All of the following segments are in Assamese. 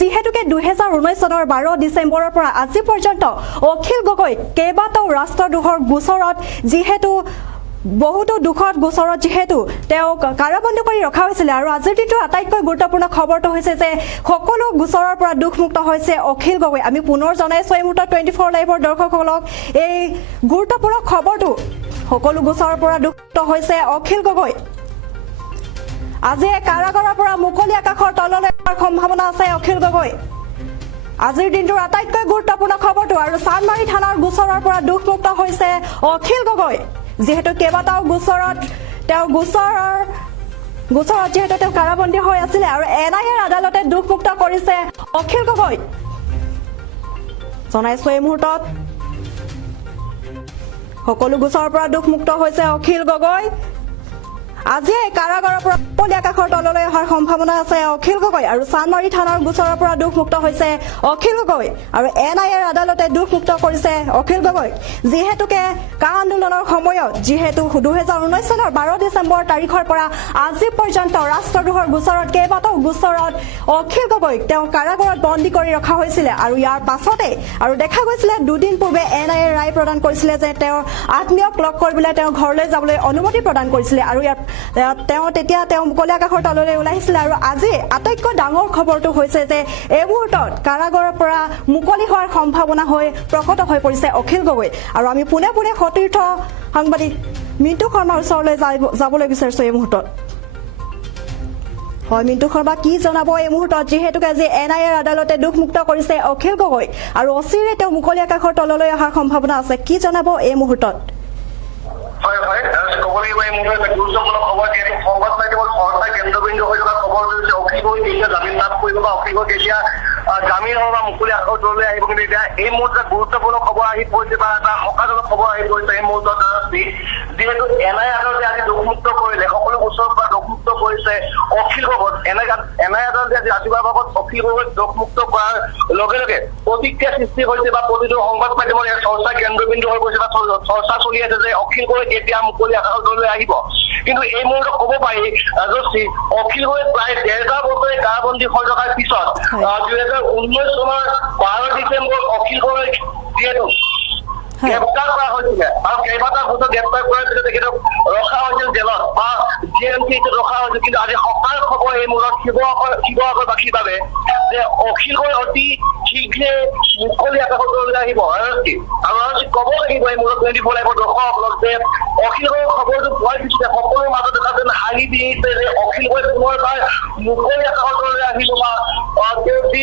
যিহেতুকে 2019 চনৰ 12 ডিচেম্বৰৰ পৰা আজি পৰ্যন্ত অখিল গগৈ কেইবাটাও ৰাষ্ট্ৰদ্ৰোহৰ গোচৰত যিহেতু বহুতো দুখত গোচৰত যেহেতু তেওঁ কাৰাবন্দী কৰি ৰখা হৈছিল আৰু আজিৰ দিনটোৰ আটাইতকৈ গুৰুত্বপূৰ্ণ খবৰটো হৈছে যে সকলো গোচৰৰ পৰা দুখমুক্ত হৈছে অখিল গগৈ আমি পুনৰ জনাইছো এই মুহূৰ্তত 24 লাইভৰ দৰ্শকসকলক এই গুৰুত্বপূৰ্ণ খবৰটো সকলো গোচৰৰ পৰা দুখমুক্ত হৈছে অখিল গগৈ আজি কাৰাগাৰৰ পৰা মুকলি আকাশৰ তললৈ যোৱাৰ সম্ভাৱনা আছে অখিল গগৈ আজিৰ দিনটোৰ আটাইতকৈ গুৰুত্বপূৰ্ণ খবৰটো আৰু চানমাৰী থানাৰ গোচৰৰ পৰা দুখমুক্ত হৈছে অখিল গগৈ যেহেতু কেইবাটাও গোচৰত তেওঁ গোচৰত যেহেতু তেওঁ কাৰাবন্দী হৈ আছিল আৰু এনআইএৰ আদালতে দুখমুক্ত কৰিছে অখিল গগৈ জনাইছো এই মুহূৰ্তত সকলো গোচৰৰ পৰা দুখমুক্ত হৈছে অখিল গগৈ আজি কাৰাগাৰৰ পৰা মুকলি আকাশৰ তললৈ অহাৰ সম্ভাৱনা আছে অখিল গগৈ আৰু চানমাৰী থানাৰ গোচৰৰ পৰা দুখমুক্ত হৈছে অখিল গগৈ আৰু এনআইএৰ আদালতে দুখমুক্ত কৰিছে অখিল গগৈ যিহেতুকে কা আন্দোলনৰ সময়ত যিহেতু 2019 চনৰ 12 ডিচেম্বৰ তাৰিখৰ পৰা আজি পৰ্যন্ত ৰাষ্ট্ৰদ্ৰোহৰ গোচৰত কেইবাটাও গোচৰত অখিল গগৈক তেওঁ কাৰাগাৰত বন্দী কৰি ৰখা হৈছিল আৰু ইয়াৰ পাছতে আৰু দেখা গৈছিল দুদিন পূৰ্বে এনআইএৰ ৰায় প্ৰদান কৰিছিল যে তেওঁৰ আত্মীয়ক লগ কৰিবলৈ তেওঁ ঘৰলৈ যাবলৈ অনুমতি প্ৰদান কৰিছিল আৰু ইয়াৰ তেওঁ মুকলি আকাশৰ তললৈ ওলাইছিল আৰু আজি আটাইতকৈ ডাঙৰ খবৰটো হৈছে যে এই মুহূৰ্তত কাৰাগাৰৰ পৰা মুকলি হোৱাৰ সম্ভাৱনা হৈ প্ৰকট হৈ পৰিছে অখিল গগৈ আৰু আমি পুনে পুনে সতীৰ্থ সাংবাদিক মিণ্টু শৰ্মাৰ ওচৰলৈ যাবলৈ বিচাৰিছো এই মুহূৰ্তত হয় মিণ্টু শৰ্মা কি জনাব এই মুহূৰ্তত যিহেতুকে আজি এনআইএৰ আদালতে দুখমুক্ত কৰিছে অখিল গগৈ আৰু অচিৰে তেওঁ মুকলি আকাশৰ তললৈ অহাৰ সম্ভাৱনা আছে কি জনাব এই মুহূৰ্তত হয় হয় কবলে এই মুহূৰ্তত গুৰুত্বপূৰ্ণ খবৰ যেহেতু সংবাদ মাধ্যমৰ সৰকাৰী কেন্দ্ৰবিন্দু হৈ থকা খবৰ হৈছে অখিল গগৈ কেতিয়া জামিন লাভ কৰিব বা অখিল গগৈ কেতিয়া জামিন হ'ব বা মুকলি আকাশৰ তললৈ আহিব কিন্তু এতিয়া এই মুহূৰ্তত গুৰুত্বপূৰ্ণ খবৰ আহি পৰিছে বা এটা হতাশাজনক খবৰ আহি পৰিছে এই মুহূৰ্তত যিহেতু এনআই আদালতে আজি দুখমুক্ত কৰিলে সকলো গোচৰৰ পৰা দুখমুক্ত কৰিছে অখিল গগৈ এনআই আদালতে আজি ৰাতিপুৱাৰ ভাগত অখিল গগৈক দুখমুক্ত কৰাৰ লগে লগে প্ৰতিক্ৰিয়া সৃষ্টি হৈছে বা প্ৰতিটো সংবাদ মাধ্যমৰ ইয়াৰ চৰ্চা কেন্দ্ৰবিন্দু হৈ পৰিছে বা চৰ্চা চলি আছে যে অখিল গগৈ কেতিয়া মুকলি আকাশৰ তললৈ আহিব কিন্তু এই মুহূৰ্তত ক'ব পাৰি ৰাজশ্ৰী অখিল গগৈ প্ৰায় 1.5 বছৰে কাৰাবন্দী হৈ থকাৰ পিছত 2019 চনৰ 12 ডিচেম্বৰ অখিল গগৈ যিহেতু গ্ৰেপ্তাৰ কৰা হৈছিলে আৰু কেইবাটাও গোচৰ গ্ৰেপ্তাৰ কৰাৰ পিছত তেখেতক ৰখা হৈছিল জেলত বা জিএমচিত ৰখা হৈছিল কিন্তু আজি সঁচাৰ খবৰ এই মূৰত শিৱসাগৰবাসীৰ বাবে যে অখিল গগৈ অতি শীঘ্ৰে মুকলি আকাশৰ তললৈ আহিব আৰু ক'ব লাগিব এই মূৰত 24 লাইভৰ দৰ্শকসকলক যে অখিল গগৈৰ খবৰটো পোৱাৰ পিছতে সকলোৰে মাজত এটা যেন হাঁহি দিছে যে অখিল গগৈ পুনৰবাৰ মুকলি আকাশৰ তললৈ আহিব বা তেওঁ যি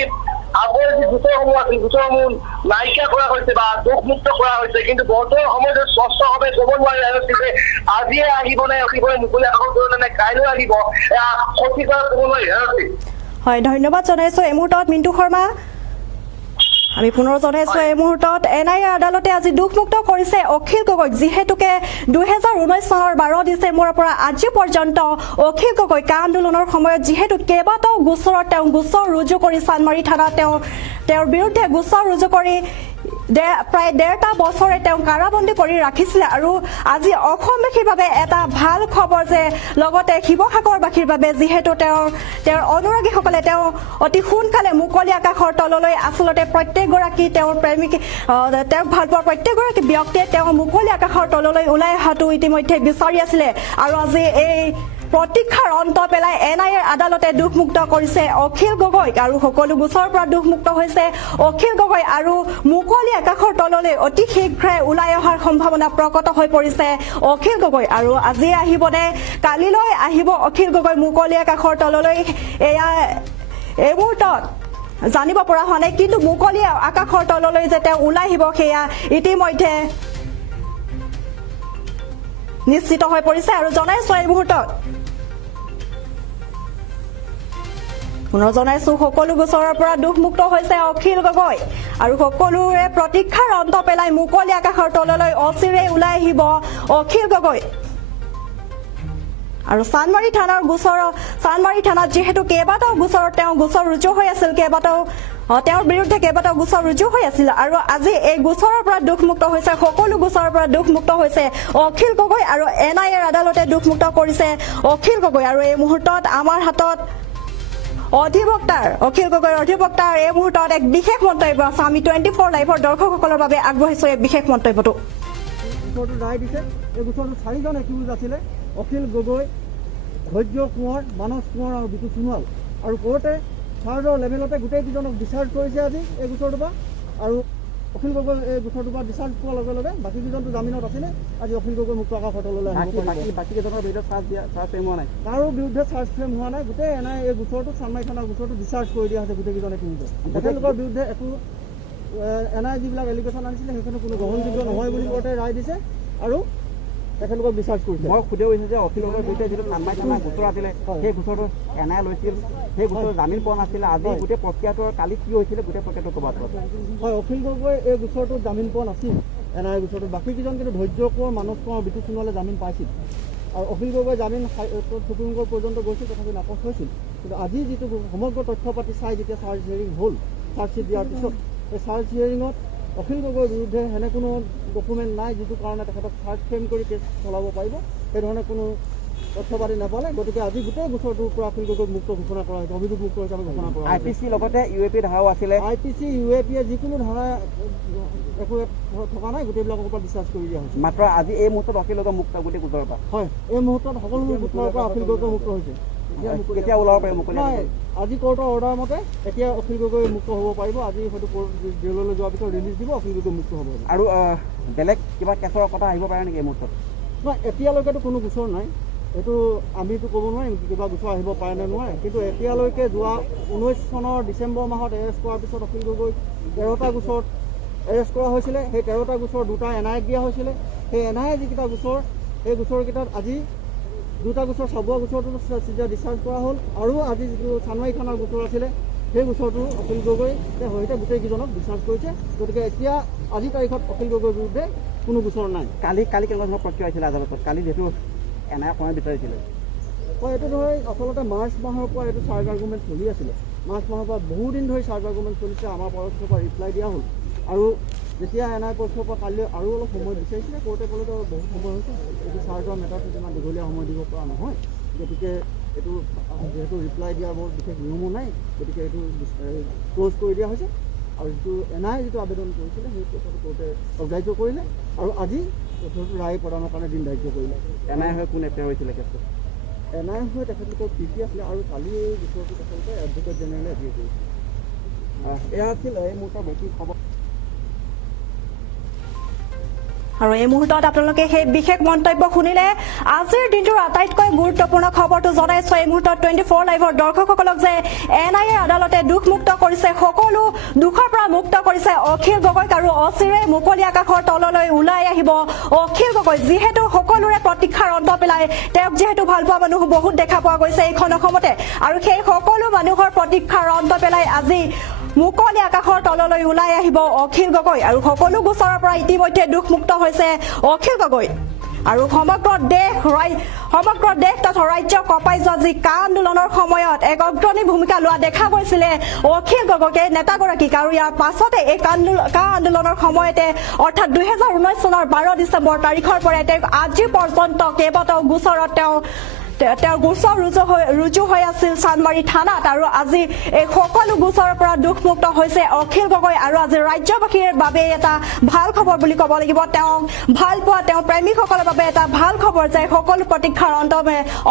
আগৰ যি গোচৰসমূহ আছিল গোচৰসমূহ নাইকিয়া কৰা হৈছে বা দুখমুক্ত কৰা হৈছে কিন্তু বৰ্তমান সময়ত স্পষ্টভাৱে ক'ব নোৱাৰি যে আজিয়ে আহিব নে অখিল গগৈ মুকলি আকাশৰ তললৈ নে কাইলৈ আহিব সঠিকভাৱে ক'ব নোৱাৰি হয় ধন্যবাদ জনাইছো এই মুহূৰ্তত মিণ্টু শৰ্মা আমি পুনৰ জনাইছো এই মুহূৰ্তত এনআইএ আদালতে আজি দুখমুক্ত কৰিছে অখিল গগৈক যিহেতুকে 2019 চনৰ 12 ডিচেম্বৰৰ পৰা আজি পৰ্যন্ত অখিল গগৈ কা আন্দোলনৰ সময়ত যিহেতু কেইবাটাও গোচৰত তেওঁ গোচৰ ৰুজু কৰি চানমাৰী থানাত তেওঁৰ বিৰুদ্ধে গোচৰ ৰুজু কৰি প্ৰায় 1.5 বছৰে তেওঁ কাৰাবন্দী কৰি ৰাখিছিলে আৰু আজি অসমবাসীৰ বাবে এটা ভাল খবৰ যে লগতে শিৱসাগৰবাসীৰ বাবে যিহেতু তেওঁৰ অনুৰাগীসকলে তেওঁ অতি সোনকালে মুকলি আকাশৰ তললৈ আচলতে প্ৰত্যেকগৰাকী তেওঁৰ প্ৰেমিক তেওঁক ভাল পোৱা প্ৰত্যেকগৰাকী ব্যক্তিয়ে তেওঁ মুকলি আকাশৰ তললৈ ওলাই অহাটো ইতিমধ্যে বিচাৰি আছিলে আৰু আজি এই প্ৰতীক্ষাৰ অন্ত পেলাই এনআইএৰ আদালতে দুখমুক্ত কৰিছে অখিল গগৈক আৰু সকলো গোচৰৰ পৰা দুখমুক্ত হৈছে অখিল গগৈ আৰু মুকলি আকাশৰ তললৈ অতি শীঘ্ৰে ওলাই অহাৰ সম্ভাৱনা প্ৰকট হৈ পৰিছে অখিল গগৈ আৰু আজি আহিবনে কালিলৈ আহিব অখিল গগৈ মুকলি আকাশৰ তললৈ এয়া এই মুহূৰ্তত জানিব পৰা হোৱা নাই কিন্তু মুকলি আকাশৰ তললৈ যে তেওঁ ওলাই আহিব সেয়া ইতিমধ্যে নিশ্চিত হৈ পৰিছে আৰু জনাইছো এই মুহূৰ্তত পুনৰ জনাইছো সকলো গোচৰৰ পৰা দুখমুক্ত হৈছে অখিল গগৈ আৰু সকলোৰে প্ৰতীক্ষাৰ অন্ত পেলাই মুকলি আকাশৰ তললৈ অচিৰে ওলাই আহিব অখিল গগৈ আৰু চানমাৰী থানাত যিহেতু কেইবাটাও গোচৰত তেওঁ গোচৰ ৰুজু হৈ আছিল তেওঁৰ বিৰুদ্ধে কেইবাটাও গোচৰ ৰুজু হৈ আছিল আৰু আজি এই গোচৰৰ পৰা দুখমুক্ত হৈছে সকলো গোচৰৰ পৰা দুখমুক্ত হৈছে অখিল গগৈ আৰু এনআইএৰ আদালতে দুখমুক্ত কৰিছে অখিল গগৈ আৰু এই মুহূৰ্তত আমাৰ হাতত অধিবক্তাৰ অখিল গগৈৰ অধিবক্তাৰ এই মুহূৰ্তত এক বিশেষ মন্তব্য আছে আমি 24 লাইভৰ দৰ্শকসকলৰ বাবে আগবঢ়াইছো এই বিশেষ মন্তব্যটো গোচৰটো ৰায় দিছে এই গোচৰটো 4জন একিউজ আছিলে অখিল গগৈ ধৈৰ্য কোঁৱৰ মানস কোঁৱৰ আৰু বিতু সোণোৱাল আৰু কোৰ্টে চাৰ্জৰ লেভেলতে গোটেইকেইজনক ডিচাৰ্জ কৰিছে আজি এই গোচৰটোৰ পৰা আৰু অখিল গগৈ এই গোচৰটোৰ পৰা ডিচাৰ্জ পোৱাৰ লগে লগে বাকীকেইজনটো জামিনত আছিলে আজি অখিল গগৈ মুক্ত আকাশৰ তললৈ বাকীকেইজনৰ বিৰুদ্ধে চাৰ্জ ফ্ৰেম হোৱা নাই কাৰো বিৰুদ্ধে চাৰ্জ ফ্ৰেম হোৱা নাই গোটেই এনাই এই গোচৰটো চানমাৰি থানাৰ গোচৰটো ডিচাৰ্জ কৰি দিয়া হৈছে গোটেইকেইজনে কিন্তু তেখেতলোকৰ বিৰুদ্ধে একো এনাই যিবিলাক এলিগেশ্যন আনিছিলে সেইখিনি কোনো গ্ৰহণযোগ্য নহয় বুলি কোৰ্টে ৰায় দিছে আৰু তেখেতলোকক ডিচাৰ্জ কৰিছে মই সুধিব বিচাৰিছোঁ যে অখিল গগৈৰ বিৰুদ্ধে যিটো চানমাৰি থানাৰ গোচৰ আছিলে সেই গোচৰটো এনাই লৈছিল সেই গোচৰ জামিন পোৱা নাছিলে আজি গোটেই প্ৰক্ৰিয়াটো কালি কি হৈছিলে গোটেই প্ৰক্ৰিয়াটো ক'বাত হয় অখিল গগৈ এই গোচৰটোত জামিন পোৱা নাছিল এনাই গোচৰটোত বাকীকেইজন কিন্তু ধৈৰ্য কোঁৱৰ মানস কোঁৱৰ বিতু সোণোৱালে জামিন পাইছিল আৰু অখিল গগৈ জামিন সুপ্ৰিম কোৰ্ট পৰ্যন্ত গৈছিল তথাপি নাকচ হৈছিল কিন্তু আজি যিটো সমগ্ৰ তথ্য পাতি চাই যেতিয়া চাৰ্জ হিয়াৰিং হ'ল চাৰ্জশ্বিট দিয়াৰ পিছত এই চাৰ্জ হিয়াৰিঙত অখিল গগৈৰ বিৰুদ্ধে সেনে কোনো ডকুমেণ্ট নাই যিটো কাৰণে তেখেতক চাৰ্জ ফ্ৰেম কৰি কেছ চলাব পাৰিব সেইধৰণে কোনো তথ্য পাতি নাপালে গতিকে আজি গোটেই গোচৰটোৰ পৰা অখিল গগৈক মুক্ত ঘোষণা কৰা হৈছে অভিযোগ মুক্ত হিচাপে ঘোষণা কৰা হৈছে IPC লগতে UAP ধাৰাও আছিলে IPC UAP যিকোনো ধাৰা একো থকা নাই গোটেইবিলাকৰ পৰা ডিচাৰ্জ কৰি দিয়া হৈছে মাত্ৰ আজি এই মুহূৰ্তত অখিল গগৈ মুক্ত গোটেই গোচৰৰ পৰা হয় এই মুহূৰ্তত সকলোবোৰ গোচৰৰ পৰা অখিল গগৈ মুক্ত হৈছে কেতিয়া ওলাব পাৰিব মুকলি আজি কোৰ্টৰ অৰ্ডাৰ মতে এতিয়া অখিল গগৈ মুক্ত হ'ব পাৰিব আজি হয়তো জেললৈ যোৱাৰ পিছত ৰিলিজ দিব অখিল গগৈ মুক্ত হ'ব আৰু বেলেগ কিবা কেছৰ কথা আহিব পাৰে নেকি এই মুহূৰ্তত নহয় এতিয়ালৈকেতো কোনো গোচৰ নাই এইটো আমিতো ক'ব নোৱাৰিম কিবা গোচৰ আহিব পাৰে নে নোৱাৰে কিন্তু এতিয়ালৈকে যোৱা 19 চনৰ ডিচেম্বৰ মাহত এৰেষ্ট কৰাৰ পিছত অখিল গগৈ 13টা গোচৰত এৰেষ্ট কৰা হৈছিলে সেই 13টা গোচৰ 2টা এনআইক দিয়া হৈছিলে সেই এনআইয়ে যিকেইটা গোচৰ সেই গোচৰকেইটাত আজি 2টা গোচৰ চাবুৱা গোচৰটো ডিচাৰ্জ কৰা হ'ল আৰু আজি যিটো চানমাৰি থানাৰ গোচৰ আছিলে সেই গোচৰটো অখিল গগৈ সৈতে গোটেইকেইজনক ডিচাৰ্জ কৰিছে গতিকে এতিয়া আজি তাৰিখত অখিল গগৈৰ বিৰুদ্ধে কোনো গোচৰ নাই কালি কেনেকুৱা ধৰণৰ প্ৰক্ৰিয়া হৈছিলে আদালতত কালি যিহেতু এনআইয়ে সময় বিচাৰিছিলে হয় এইটো ধৰি আচলতে মাৰ্চ মাহৰ পৰা এইটো চাৰ্জ আৰ্গুমেণ্ট চলি আছিলে মাৰ্চ মাহৰ পৰা বহুদিন ধৰি চাৰ্জ আৰ্গুমেণ্ট চলিছে আমাৰ পক্ষৰ পৰা ৰিপ্লাই দিয়া হ'ল আৰু যেতিয়া এনআই পক্ষৰ পৰা কালি আৰু অলপ সময় বিচাৰিছিলে কোৰ্টে ক'লে বহুত সময় হৈছে এইটো চাৰ্জৰ মেটাৰটো ইমান দীঘলীয়া সময় দিব পৰা নহয় গতিকে এইটো যিহেতু ৰিপ্লাই দিয়াৰ বৰ বিশেষ নিয়মো নাই গতিকে এইটো ক্ল'জ কৰি দিয়া হৈছে আৰু যিটো এনআই যিটো আবেদন কৰিছিলে সেই কথাটো কোৰ্টে অগ্ৰাহ্য কৰিলে আৰু আজি কথাটো ৰায় প্ৰদানৰ কাৰণে দিন ধাৰ্য কৰিলে এনআই হৈ কোন এপ্লাই হৈছিলে কেছটো এনআই হৈ তেখেতলোকৰ পিটি আছিলে আৰু কালি এই গোচৰটো তেখেতলোকে এডভোকেট জেনেৰেলে এপ্লাই কৰিছে এয়া আছিল এই মুহূৰ্তৰ বেছি খবৰ আৰু এই মুহূৰ্তত আপোনালোকে সেই বিশেষ মন্তব্য শুনিলে আজিৰ দিনটোৰ আটাইতকৈ গুৰুত্বপূৰ্ণ খবৰটো জনাইছো এই মুহূৰ্তত 24 লাইভৰ দৰ্শকসকলক যে এনআইএ আদালতে দুখমুক্ত কৰিছে সকলো দুখৰ পৰা মুক্ত কৰিছে অখিল গগৈক আৰু অচিৰে মুকলি আকাশৰ তললৈ ওলাই আহিব অখিল গগৈ যিহেতু সকলোৰে প্ৰতীক্ষাৰ অন্ত পেলাই তেওঁক যিহেতু ভাল পোৱা মানুহ বহুত দেখা পোৱা গৈছে এইখন অসমতে আৰু সেই সকলো মানুহৰ প্ৰতীক্ষাৰ অন্ত পেলাই আজি মুকলি আকাশৰ তললৈ ওলাই আহিব অখিল গগৈ আৰু সকলো গোচৰৰ পৰা ইতিমধ্যে দুখমুক্ত হৈছে অখিল গগৈ আৰু সমগ্ৰ দেশ তথা ৰাজ্য কঁপাই যোৱা যি কা আন্দোলনৰ সময়ত এক অগ্ৰণী ভূমিকা লোৱা দেখা গৈছিলে অখিল গগৈকে নেতাগৰাকীক আৰু ইয়াৰ পাছতে এই কা আন্দোলনৰ সময়তে অৰ্থাৎ 2019 চনৰ 12 ডিচেম্বৰ তাৰিখৰ পৰা তেওঁক আজি পৰ্যন্ত কেইবাটাও গোচৰত তেওঁৰ গোচৰ ৰুজু হৈ আছিল চানমাৰি থানাত আৰু আজি এই সকলো গোচৰৰ পৰা দুখমুক্ত হৈছে অখিল গগৈ আৰু আজি ৰাজ্যবাসীৰ বাবে এটা ভাল খবৰ বুলি ক'ব লাগিব তেওঁ ভাল পোৱা তেওঁ প্ৰেমিকসকলৰ বাবে এটা ভাল খবৰ যে সকলো প্ৰতীক্ষাৰ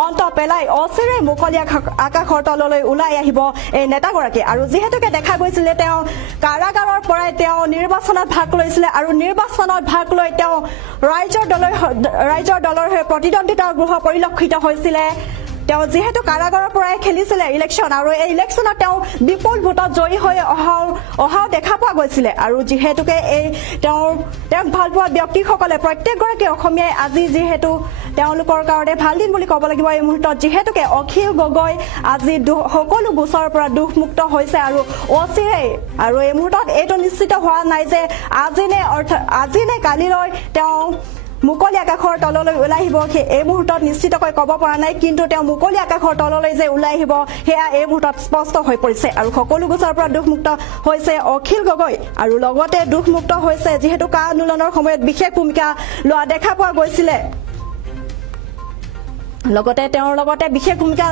অন্ত পেলাই অচিৰে মুকলি আকাশৰ তললৈ ওলাই আহিব এই নেতাগৰাকী আৰু যিহেতুকে দেখা গৈছিলে তেওঁ কাৰাগাৰৰ পৰাই তেওঁ নিৰ্বাচনত ভাগ লৈছিলে আৰু নিৰ্বাচনত ভাগ লৈ তেওঁ ৰাইজৰ দলৰ হৈ প্ৰতিদ্বন্দ্বিতাৰ গৃহ পৰিলক্ষিত হৈছিলে তেওঁ যেহেতু কাৰাগাৰৰ পৰাই খেলিছিলে ইলেকশ্যন আৰু এই ইলেকশ্যনত তেওঁ বিপুল ভোটত জয়ী হৈ অহা দেখা পোৱা গৈছিলে আৰু যিহেতুকে এই তেওঁক ভাল পোৱা ব্যক্তিসকলে প্ৰত্যেকগৰাকী অসমীয়াই আজি যিহেতু তেওঁলোকৰ কাৰণে ভাল দিন বুলি ক'ব লাগিব এই মুহূৰ্তত যিহেতুকে অখিল গগৈ আজি সকলো গোচৰৰ পৰা দুখমুক্ত হৈছে আৰু অচিৰেই আৰু এই মুহূৰ্তত এইটো নিশ্চিত হোৱা নাই যে আজি নে কালিলৈ তেওঁ মুকলি আকাশৰ তললৈ ওলাই আহিব এই মুহূৰ্তত নিশ্চিতকৈ ক'ব পৰা নাই কিন্তু তেওঁ মুকলি আকাশৰ তললৈ যে ওলাই আহিব সেয়া এই মুহূৰ্তত স্পষ্ট হৈ পৰিছে আৰু সকলো গোচৰৰ পৰা দুখমুক্ত হৈছে অখিল গগৈ আৰু লগতে দুখমুক্ত হৈছে যিহেতু কা আন্দোলনৰ সময়ত বিশেষ ভূমিকা লোৱা দেখা পোৱা গৈছিলে লগতে তেওঁৰ লগতে বিশেষ ভূমিকা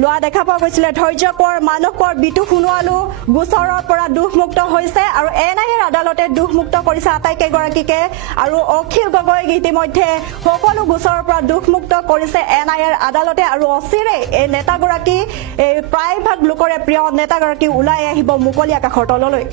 লোৱা দেখা পোৱা গৈছিলে ধৈৰ্য কোঁৱৰ মানস কোঁৱৰ বিতু সোণোৱালো গোচৰৰ পৰা দুখমুক্ত হৈছে আৰু এনআইএৰ আদালতে দুখমুক্ত কৰিছে আটাইকেইগৰাকীকে আৰু অখিল গগৈক ইতিমধ্যে সকলো গোচৰৰ পৰা দুখমুক্ত কৰিছে এনআইএৰ আদালতে আৰু অচিৰে এই নেতাগৰাকী এই প্ৰায়ভাগ লোকৰে প্ৰিয় নেতাগৰাকী ওলাই আহিব মুকলি আকাশৰ তললৈ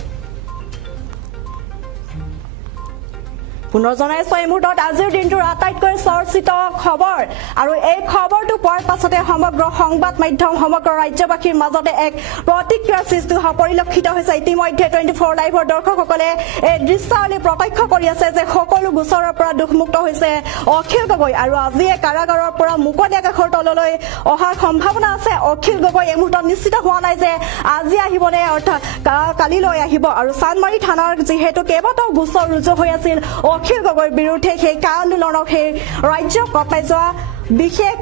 পুনৰ জনাইছো এই মুহূৰ্তত আজিৰ দিনটোৰ আটাইতকৈ চৰ্চিত খবৰ আৰু এই খবৰটো পোৱাৰ পাছতে সমগ্ৰ সংবাদ মাধ্যম সমগ্ৰ ৰাজ্যবাসীৰ মাজতে এক প্ৰতিক্ৰিয়াৰ সৃষ্টি হোৱা পৰিলক্ষিত হৈছে ইতিমধ্যে 24 লাইভৰ দৰ্শকসকলে এই দৃশ্যাৱলী প্ৰত্যক্ষ কৰি আছে যে সকলো গোচৰৰ পৰা দুখমুক্ত হৈছে অখিল গগৈ আৰু আজিয়ে কাৰাগাৰৰ পৰা মুকলি আকাশৰ তললৈ অহাৰ সম্ভাৱনা আছে অখিল গগৈ এই মুহূৰ্তত নিশ্চিত হোৱা নাই যে আজি আহিবনে অৰ্থাৎ কালিলৈ আহিব আৰু চানমাৰী থানাৰ যিহেতু কেইবাটাও গোচৰ ৰুজু হৈ আছিল অখিল গগৈৰ বিৰুদ্ধে সেই কা আন্দোলনক সেই ৰাজ্যক কঁপাই যোৱা বিশেষ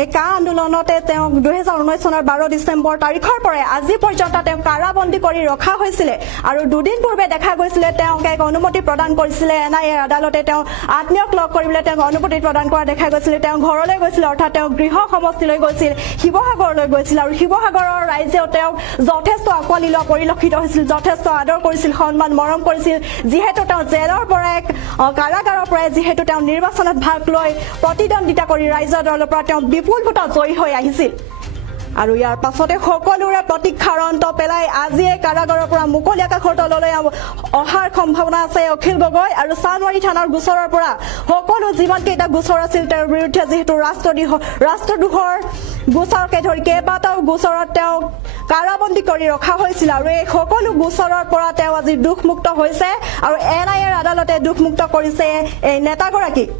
এই কা আন্দোলনতে তেওঁক 2019 চনৰ 12 ডিচেম্বৰ তাৰিখৰ পৰা আজি পৰ্যন্ত তেওঁক কাৰাবন্দী কৰি ৰখা হৈছিলে আৰু দুদিন পূৰ্বে দেখা গৈছিলে তেওঁক এক অনুমতি প্ৰদান কৰিছিলে এনআইএৰ আদালতে তেওঁ আত্মীয়ক লগ কৰিবলৈ তেওঁক অনুমতি প্ৰদান কৰা দেখা গৈছিলে তেওঁ ঘৰলৈ গৈছিল অৰ্থাৎ তেওঁ গৃহ সমষ্টিলৈ গৈছিল শিৱসাগৰলৈ গৈছিল আৰু শিৱসাগৰৰ ৰাইজেও তেওঁক যথেষ্ট আঁকোৱালি লোৱা পৰিলক্ষিত হৈছিল যথেষ্ট আদৰ কৰিছিল সন্মান মৰম কৰিছিল যিহেতু তেওঁ জেলৰ পৰা এক কাৰাগাৰৰ পৰা যিহেতু তেওঁ নিৰ্বাচনত ভাগ লৈ প্ৰতিদ্বন্দ্বিতা কৰি ৰাইজৰ দলৰ পৰা তেওঁ বিপুল ভোটত জয়ী হৈ আহিছিল আৰু ইয়াৰ পাছতে সকলোৰে প্ৰতীক্ষাৰ অন্ত পেলাই আজিয়ে কাৰাগাৰৰ পৰা মুকলি আকাশৰ তললৈ অহাৰ সম্ভাৱনা আছে অখিল গগৈ আৰু চানমাৰী থানাৰ গোচৰৰ পৰা সকলো যিমান কেইটা গোচৰ আছিল তেওঁৰ বিৰুদ্ধে যিহেতু ৰাষ্ট্ৰদ্ৰোহৰ গোচৰকে ধৰি কেইবাটাও গোচৰত তেওঁক কাৰাবন্দী কৰি ৰখা হৈছিল আৰু এই সকলো গোচৰৰ পৰা তেওঁ আজি দুখমুক্ত হৈছে আৰু এনআইএৰ আদালতে দুখমুক্ত কৰিছে এই নেতাগৰাকীক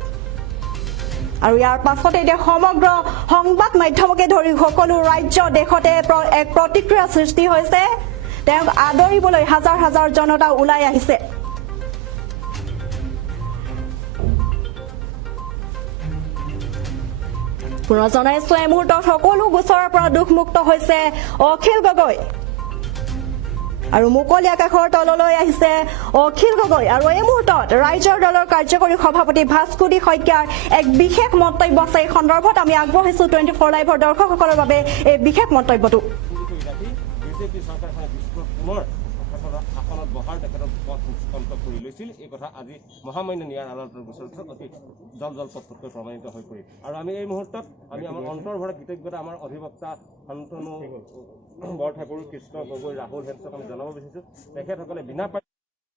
আৰু ইয়াৰ পাছতে এতিয়া সমগ্ৰ সংবাদ মাধ্যমকে ধৰি সকলো ৰাজ্য দেশতে এক প্ৰতিক্ৰিয়া সৃষ্টি হৈছে তেওঁক আদৰিবলৈ হাজাৰ হাজাৰ জনতা ওলাই আহিছে পুনৰ জনাইছো এই মুহূৰ্তত সকলো গোচৰৰ পৰা দুখমুক্ত হৈছে অখিল গগৈ আৰু মুকলি আকাশৰ তললৈ আহিছে অখিল গগৈ আৰু এই মুহূৰ্তত ৰাইজৰ দলৰ কাৰ্যকৰী সভাপতি ভাস্কুদি শইকীয়াৰ এক বিশেষ মন্তব্য আছে এই সন্দৰ্ভত আমি আগবঢ়াইছো 24 লাইভৰ দৰ্শকসকলৰ বাবে এই বিশেষ মন্তব্যটো বিজেপি চৰকাৰখনে পুনৰ আসনত বহাৰ তেখেতক পথ মুক্ত কৰি লৈছিল এই কথা আজি মহামান্য ন্যায় আদালতৰ গোচৰত অতি জলপটকৈ প্ৰমাণিত হৈ পৰিল আৰু আমি এই মুহূৰ্তত আমি আমাৰ অন্তৰ্ভৰা কৃতজ্ঞতা আমাৰ অধিবক্তা শান্তনু বৰঠাকুৰ কৃষ্ণ গগৈ ৰাহুল হেনছক আমি জনাব বিচাৰিছোঁ তেখেতসকলে বিনা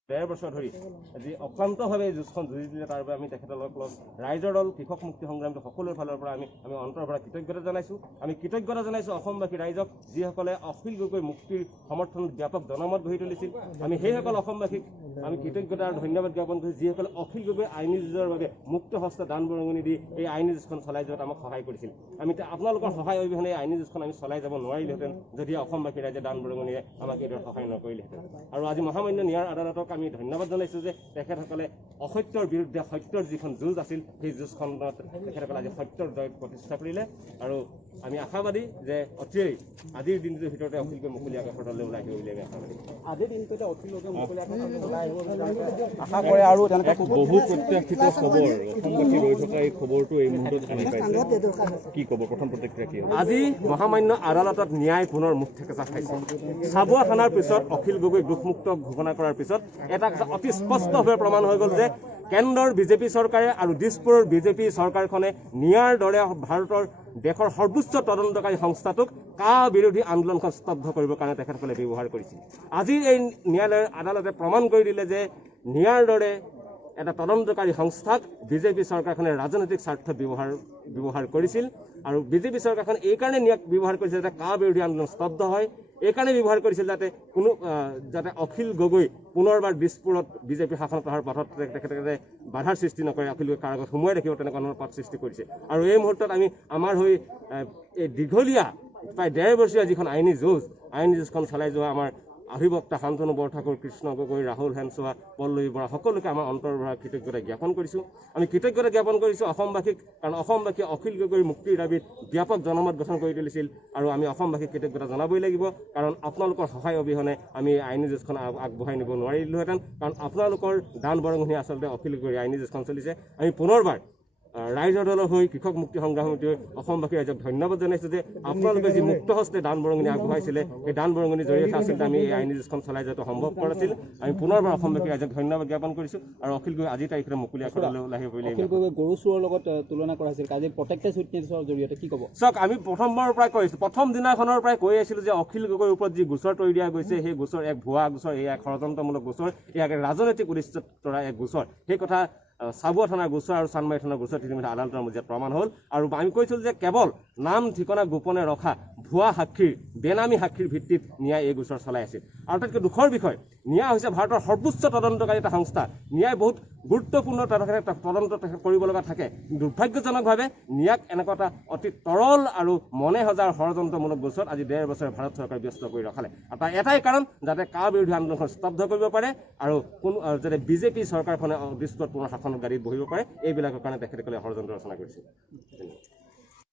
1.5 বছৰ ধৰি আজি অক্লান্তভাৱে যুঁজখন যুঁজি দিলে তাৰ বাবে আমি তেখেতলোকক ৰাইজৰ দল কৃষক মুক্তি সংগ্ৰামটো সকলোৰে ফালৰ পৰা আমি অন্তৰ্ভৰা কৃতজ্ঞতা জনাইছোঁ আমি কৃতজ্ঞতা জনাইছোঁ অসমবাসী ৰাইজক যিসকলে অখিল গগৈ মুক্তিৰ সমৰ্থনত ব্যাপক জনমত গঢ়ি তুলিছিল আমি সেইসকল অসমবাসীক আমি কৃতজ্ঞতা আৰু ধন্যবাদ জ্ঞাপন কৰিছোঁ যিসকলে অখিল গগৈ আইনী যুঁজৰ বাবে মুক্ত হস্ত দান বৰঙণি দি এই আইনী যুঁজখন চলাই যোৱাত আমাক সহায় কৰিছিল আমি আপোনালোকৰ সহায় অবিহনে এই আইনী যুঁজখন আমি চলাই যাব নোৱাৰিলোহেঁতেন যদি অসমবাসী ৰাইজে দান বৰঙণিৰে আমাক এইদৰে সহায় নকৰিলেহেঁতেন আৰু আজি মহামান্য ন্যায় আদালতক আমি ধন্যবাদ জনাইছোঁ যে তেখেতসকলে অসত্যৰ বিৰুদ্ধে সত্যৰ যিখন যুঁজ আছিল সেই যুঁজখনত তেখেতসকলে আজি সত্যৰ জয় প্ৰতিষ্ঠা কৰিলে আৰু আমি আশাবাদী যে অচিৰেই আজিৰ দিনটোৰ ভিতৰতে অখিল গগৈ মুকলি আকাশৰ তললৈ ওলাই আহিব বুলি আমি আশাবাদী আজিৰ দিনটোতে অখিল গগৈ মুকলি আকাশৰ ওলাই আহিব আশা কৰে আৰু তেনেকৈ বহু প্ৰত্যাশিত খবৰ অসমবাসী ৰৈ থকা এই খবৰটো এই মুহূৰ্তত আমি পাইছোঁ কি ক'ব প্ৰথম প্ৰতিক্ৰিয়া কি আজি মহামান্য আদালতত ন্যায় পুনৰ মুখ থেকেচা খাইছে চাবুৱা থানাৰ পিছত অখিল গগৈ দুখমুক্ত ঘোষণা কৰাৰ পিছত এটা অতি স্পষ্টভাৱে প্ৰমাণ হৈ গ'ল যে কেন্দ্ৰৰ বিজেপি চৰকাৰে আৰু দিছপুৰৰ বিজেপি চৰকাৰখনে ন্যায়ৰ দৰে ভাৰতৰ দেশৰ সৰ্বোচ্চ তদন্তকাৰী সংস্থাটোক কা বিৰোধী আন্দোলনখন স্তব্ধ কৰিবৰ কাৰণে তেখেতসকলে ব্যৱহাৰ কৰিছিল আজি এই ন্যায়ালয়ৰ আদালতে প্ৰমাণ কৰি দিলে যে ন্যায়ৰ দৰে এটা তদন্তকাৰী সংস্থাক বিজেপি চৰকাৰখনে ৰাজনৈতিক স্বাৰ্থত ব্যৱহাৰ কৰিছিল আৰু বিজেপি চৰকাৰখন এই কাৰণে ন্যায় ব্যৱহাৰ কৰিছিল যাতে কা বিৰোধী আন্দোলন স্তব্ধ হয় এই কাৰণে ব্যৱহাৰ কৰিছিল যাতে অখিল গগৈ পুনৰবাৰ দিছপুৰত বিজেপি শাসনত অহাৰ পথত তেখেতে বাধাৰ সৃষ্টি নকৰে অখিল গগৈ কাৰাগাৰত সোমোৱাই ৰাখিব তেনেকুৱা ধৰণৰ পথ সৃষ্টি কৰিছে আৰু এই মুহূৰ্তত আমি আমাৰ হৈ এই দীঘলীয়া প্ৰায় 1.5 বছৰীয়া যিখন আইনী যুঁজখন চলাই যোৱা আমাৰ অধিবক্তা শান্তনু বৰঠাকুৰ কৃষ্ণ গগৈ ৰাহুল হেনছোৱা পল্লৱী বৰা সকলোকে আমাৰ অন্তৰ্ভৰা কৃতজ্ঞতা জ্ঞাপন কৰিছোঁ আমি কৃতজ্ঞতা জ্ঞাপন কৰিছোঁ অসমবাসীক কাৰণ অসমবাসীয়ে অখিল গগৈৰ মুক্তিৰ দাবীত ব্যাপক জনমত গঠন কৰি তুলিছিল আৰু আমি অসমবাসীক কৃতজ্ঞতা জনাবই লাগিব কাৰণ আপোনালোকৰ সহায় অবিহনে আমি আইনী যুঁজখন আগবঢ়াই নিব নোৱাৰিলোহেঁতেন কাৰণ আপোনালোকৰ দান বৰঙণি আচলতে অখিল গগৈৰ আইনী যুঁজখন চলিছে আমি পুনৰবাৰ ৰাইজৰ দলৰ হৈ কৃষক মুক্তি সংগ্ৰাম সমিতিৰ অসমবাসী ৰাইজক ধন্যবাদ জনাইছোঁ যে আপোনালোকে যি মুক্ত হস্তে দান বৰঙণি আগবঢ়াইছিলে সেই দান বৰঙণিৰ জৰিয়তে আচলতে আমি এই আইনী যুঁজখন চলাই যোৱাটো সম্ভৱপৰ আছিল আমি পুনৰবাৰ অসমবাসী ৰাইজক ধন্যবাদ জ্ঞাপন কৰিছোঁ আৰু অখিল গগৈ আজি তাৰিখে মুকলি আখৰলৈ ওলাই আহিব পাৰিলে অখিল গগৈ গৰু চোৰৰ লগত তুলনা কৰা হৈছিল আজি প্ৰত্যেকটা উইটনেছৰ জৰিয়তে কি ক'ব চাওক আমি প্ৰথমবাৰৰ পৰাই কৈছোঁ প্ৰথম দিনাখনৰ পৰাই কৈ আছিলোঁ যে অখিল গগৈৰ ওপৰত যি গোচৰ তৰি দিয়া গৈছে সেই গোচৰ এক ভুৱা গোচৰ এই এক ষড়যন্ত্ৰমূলক গোচৰ ইয়াক ৰাজনৈতিক উদ্দেশ্যত তৰা এক গোচৰ সেই কথা চাবুৱা থানাৰ গোচৰ আৰু চানমাৰী থানাৰ গোচৰ ইতিমধ্যে আদালতৰ মজিয়াত প্ৰমাণ হ'ল আৰু আমি কৈছিলোঁ যে কেৱল নাম ঠিকনা গোপনে ৰখা ভুৱা সাক্ষীৰ বেনামী সাক্ষীৰ ভিত্তিত ন্যায় এই গোচৰ চলাই আছিল আৰু আটাইতকৈ দুখৰ বিষয় ন্যায় হৈছে ভাৰতৰ সৰ্বোচ্চ তদন্তকাৰী এটা সংস্থা ন্যায় বহুত গুৰুত্বপূৰ্ণ তদন্ত কৰিব লগা থাকে দুৰ্ভাগ্যজনকভাৱে ন্যায়ক এনেকুৱা এটা অতি তৰল আৰু মনে সজাৰ ষড়যন্ত্ৰমূলক গোচৰত আজি 1.5 বছৰ ভাৰত চৰকাৰে ব্যস্ত কৰি ৰখালে আৰু এটাই কাৰণ যাতে কা বিৰোধী আন্দোলনখন স্তব্ধ কৰিব পাৰে আৰু কোনো যাতে বিজেপি চৰকাৰখনে দৃষ্টত পুনৰ শাসনৰ গাড়ীত বহিব পাৰে এইবিলাকৰ কাৰণে তেখেতসকলে ষড়যন্ত্ৰ ৰচনা কৰিছে